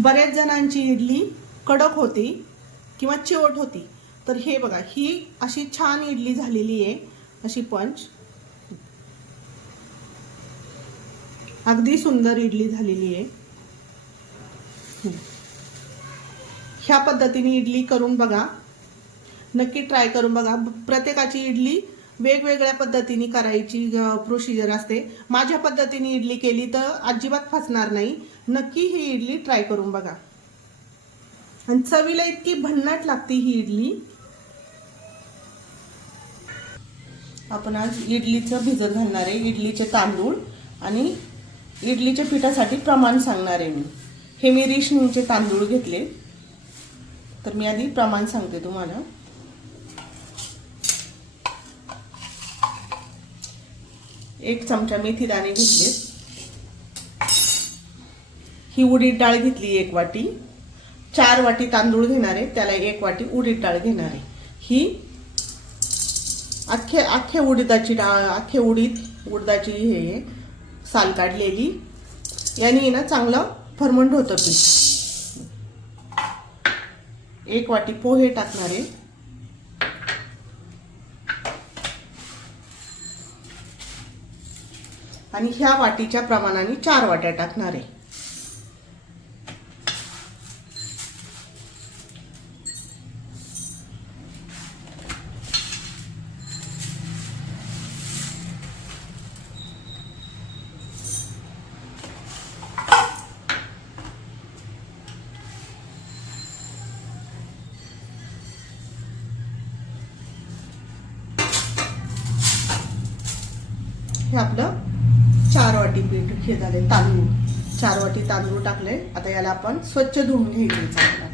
बऱ्याच जणांची इडली कडक होती किंवा चिवट होती, तर हे बघा, ही अशी छान इडली झालेली आहे, अशी पंच अगदी सुंदर इडली झालेली आहे। ह्या पद्धतीने इडली करून बघा, नक्की ट्राय करून बघा। प्रत्येकाची इडली वेगवेगळ्या पद्धतीने करायची प्रोसिजर असते। माझ्या पद्धतीने इडली केली तर अजिबात फसणार नाही। नक्की ही इडली ट्राय करून बघा, आणि चवीला इतकी भन्नाट लागते ही इडली। आपण आज इडलीचं भिजत घालणार आहे, इडलीचे तांदूळ आणि इडलीच्या पिठासाठी प्रमाण सांगणार आहे मी। हे मी रेशनिंगचे तांदूळ घेतले, तर मी आधी प्रमाण सांगते तुम्हाला। एक चमचा मेथी दाणे घेतले, ही उडीद डाळ घेतली 1 वाटी, 4 वाटी तांदूळ घेणार आहे, त्याला 1 वाटी उडीद डाळ घेणार आहे। ही अख्खे उडीदाची डाळ, अख्खे उडदाची हे साल काढलेली, याने ना चांगलं फर्मंट होतं पीठ। 1 वाटी पोहे टाकणार आहे, आणि ह्या वाटीच्या प्रमाणाने 4 वाट्या टाकणार आहे। हे आपलं 4 वाटी पीठ हे झाले, तांदूळ 4 वाटी तांदूळ टाकले। आता याला आपण स्वच्छ धुवून घ्यायचे चांगलं।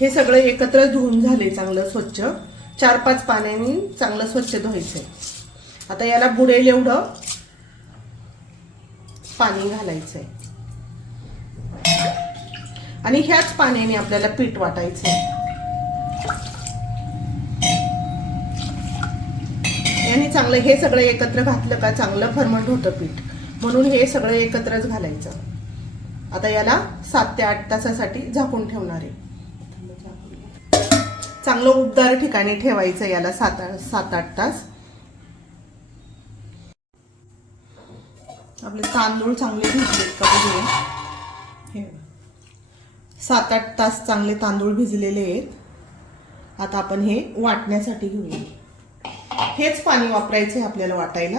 हे सगळं एकत्र धुवून झाले चांगलं स्वच्छ, 4-5 पाण्याने चांगलं स्वच्छ धुवायचं। आता याला बुडेल एवढं पाणी घालायचंय, आणि ह्याच पाण्याने आपल्याला पीठ वाटायचंय। याने चांगलं हे सगळं एकत्र घातलं का चांगलं फर्मंट होतं पीठ, म्हणून हे सगळं एकत्रच घालायचं। आता याला 7 ते 8 तासासाठी झाकून ठेवणार आहे। चांगलं उबदार ठिकाणी ठेवायचं याला 7-8 तास। आपले तांदूळ चांगले भिजलेत का बघूया। 7-8 तास चांगले तांदूळ भिजलेले आहेत। आता आपण हे वाटण्यासाठी घेऊया। हेच पाणी वापरायचं आहे आपल्याला वाटायला।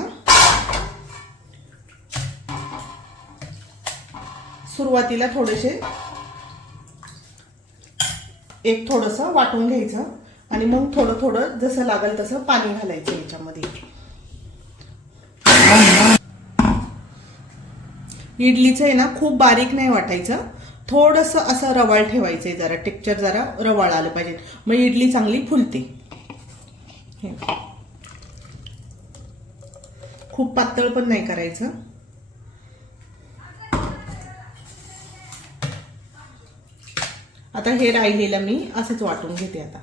सुरुवातीला थोडेसे थोडंसं वाटून घ्यायचं, आणि मग थोडं थोडं जसं लागेल तसं पाणी घालायचं याच्यामध्ये। इडलीचं आहे ना खूप बारीक नाही वाटायचं, थोडंसं असं रवाळ ठेवायचंय, जरा टेक्स्चर जरा रवाळ आलं पाहिजे, मग इडली चांगली फुलते। खूप पातळ पण नाही करायचं। आता हे राहिलेलं मी असंच वाटून घेते आता।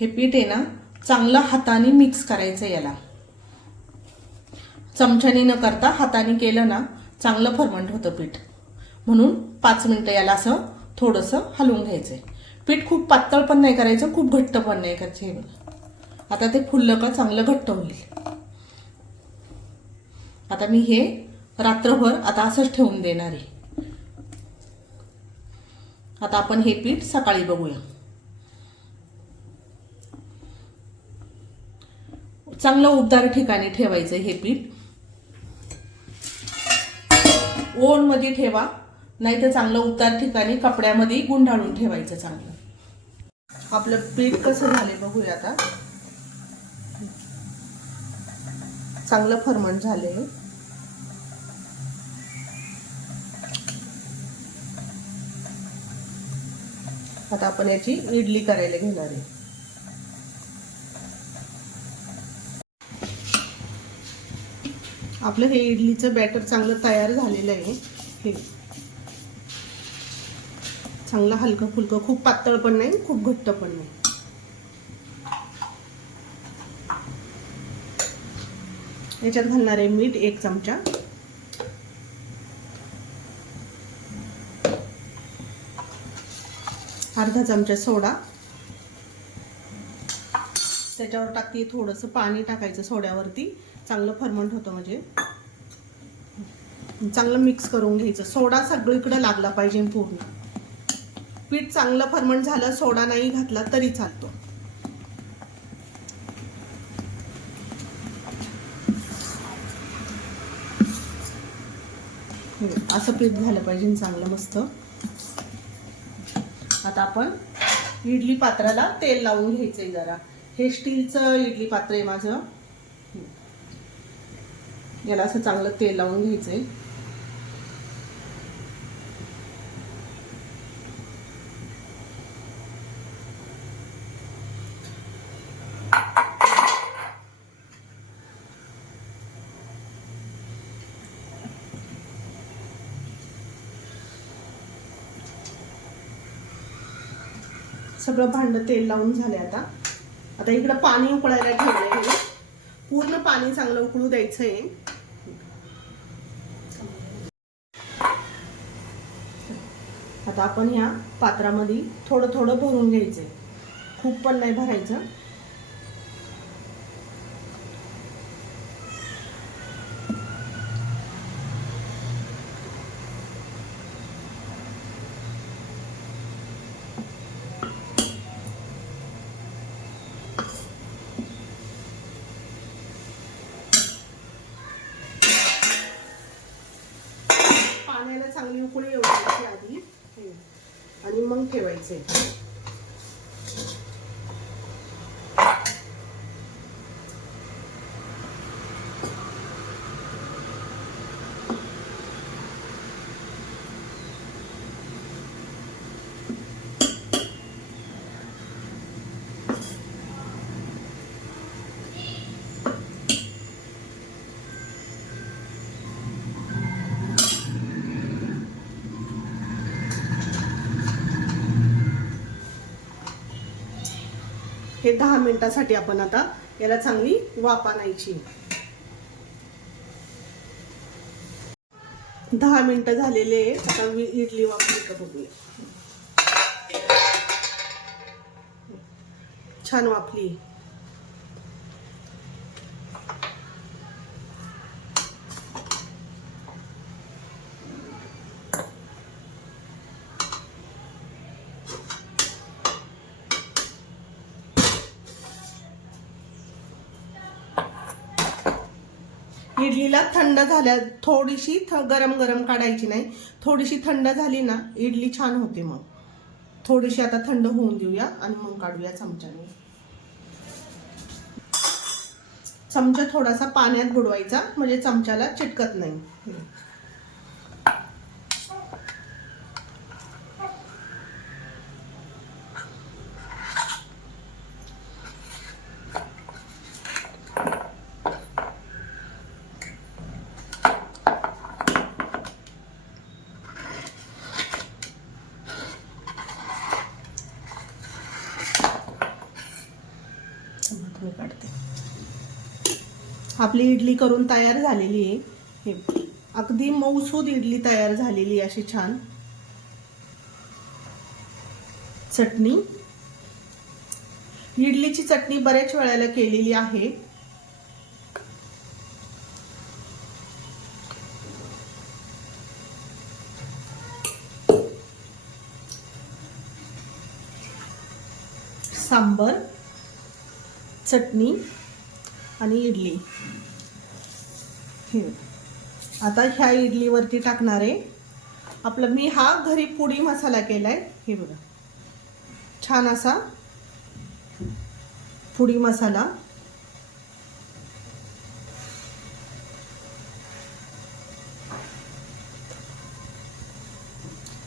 हे पीठ आहे ना चांगलं हाताने मिक्स करायचं, याला चमच्याने न करता हाताने केलं ना चांगलं फर्मंट होतं पीठ, म्हणून 5 मिनिटं याला असं थोडंसं हलवून घ्यायचंय। पीठ खूप पातळ पण नाही करायचं, खूप घट्ट पण नाही करायचं। आता ते फुललं का चांगलं घट्ट होईल। आता मी हे रात्रभर आता असंच ठेवून देणार आहे। आता आपण हे पीठ सकाळी बघूया। चांगलं उबदार ठिकाणी ठेवायचं हे पीठ, ओव्हन मध्ये ठेवा, नाही तर चांगलं उबदार ठिकाणी कपड्यामध्ये गुंडाळून ठेवायचं चांगलं। आपलं पीठ कसं झाले बघूया आता। चांगलं फर्मंट झाले। आता आपण याची इडली करायला घेणार आहे। आपलं हे इडलीचं बॅटर चांगलं तयार झालेलं आहे. हे चांगलं हलकं फुलकं, खूप पातळ पण नाही, खूप घट्ट पण नाही. याच्यात घालणार आहे मीठ 1 चमचा, अर्धा चमचा सोडा, त्याच्यावर टाकते थोडंसं पाणी टाकायचं सोड्यावरती, चांगलं फर्मंट होतं म्हणजे. चांगलं मिक्स करून घ्यायचं. सोडा सगळीकडे लागला पाहिजे पूर्ण. पीठ चांगलं फर्मंट झालं, सोडा नाही घातला तरी चालतो. असं पीठ झालं पाहिजे चांगलं मस्त. आता आपण इडली पात्राला तेल लावून घ्यायचंय जरा. हे स्टीलचं इडली पात्र आहे माझं. याला असं चांगलं तेल लावून घ्यायचंय. सगळं भांड तेल लावून झाले. आता इकडं पाणी उकळायला ठेवलंय. पूर्ण पाणी चांगलं उकळू द्यायचंय. आता आपण ह्या पात्रामध्ये थोडं थोडं भरून घ्यायचंय, खूप पण नाही भरायचं. पाण्याला चांगली उकळी येऊ द्यायची आधी आणि मग ठेवायचे. हे 10 मिनिटासाठी आपण आता याला चांगली वाफ आणायची. 10 मिनिटं झालेले. आता मी इडली वाफली का बघूया. छान वाफली. इडलीला थंड झाल्या, थोडीशी गरम गरम काढायची नाही, थोडीशी थंड झाली ना इडली छान होते. मग थोडीशी आता थंड होऊन देऊया आणि मग काढूया चमच्याने. चमचा थोडासा पाण्यात बुडवायचा म्हणजे चमच्याला चिटकत नाही. काढते. आपली इडली करून तयार झालेली आहे. हे अगदी मऊसूद इडली तयार झालेली अशी छान. चटणी, इडलीची चटणी बऱ्याच वेळेला केलेली आहे. सांबर, चटणी आणि इडली. आता ह्या इडलीवरती टाकणार आहे आपलं, मी हा घरी पुडी मसाला केलाय. हे बघा, छान असा पुडी मसाला.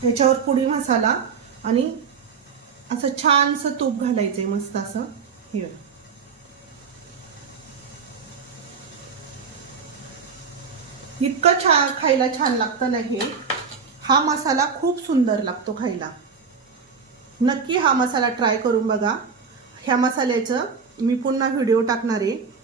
याच्यावर पुडी मसाला आणि असं छानसं तूप घालायचंय मस्त असं. हे इतकं छान खायला छान लागतं ना हे. हा मसाला खूप सुंदर लागतो खायला. नक्की हा मसाला ट्राय करून बघा. ह्या मसाल्याचं मी पुन्हा व्हिडिओ टाकणार आहे.